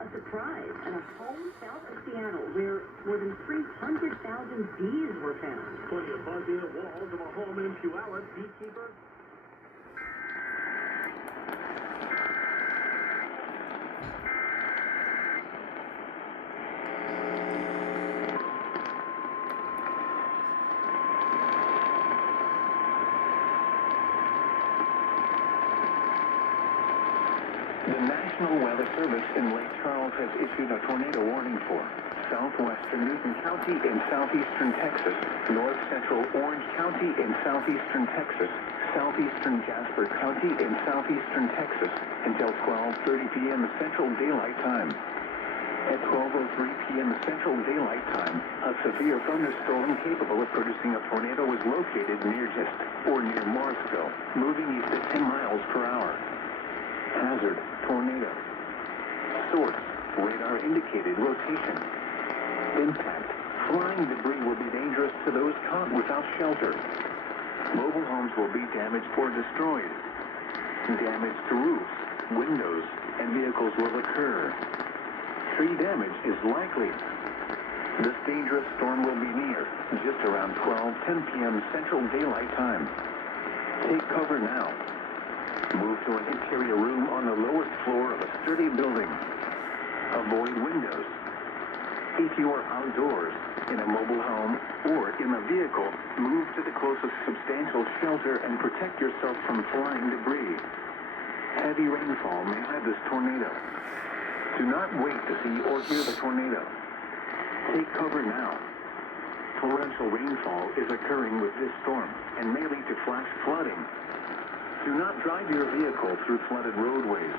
A surprise at a home south of Seattle where more than 300,000 bees were found. Plenty of buzz in the walls of a home in Puyallup. Beekeeper. The National Weather Service in Lake Charles has issued a tornado warning for southwestern Newton County in southeastern Texas, north central Orange County in southeastern Texas, southeastern Jasper County in southeastern Texas until 12:30 p.m. Central Daylight Time. At 12:03 p.m. Central Daylight Time, a severe thunderstorm capable of producing a tornado was located near Morrisville, moving east at 10 miles per hour. Hazard, tornado. Source, radar indicated rotation. Impact, flying debris will be dangerous to those caught without shelter. Mobile homes will be damaged or destroyed. Damage to roofs, windows, and vehicles will occur. Tree damage is likely. This dangerous storm will be near just around 12:10 p.m. Central Daylight Time. Take cover now. Move to an interior room on the lowest floor of a sturdy building. Avoid windows. If you are outdoors, in a mobile home, or in a vehicle, move to the closest substantial shelter and protect yourself from flying debris. Heavy rainfall may hide this tornado. Do not wait to see or hear the tornado. Take cover now. Torrential rainfall is occurring with this storm and may lead to flash flooding. Do not drive your vehicle through flooded roadways.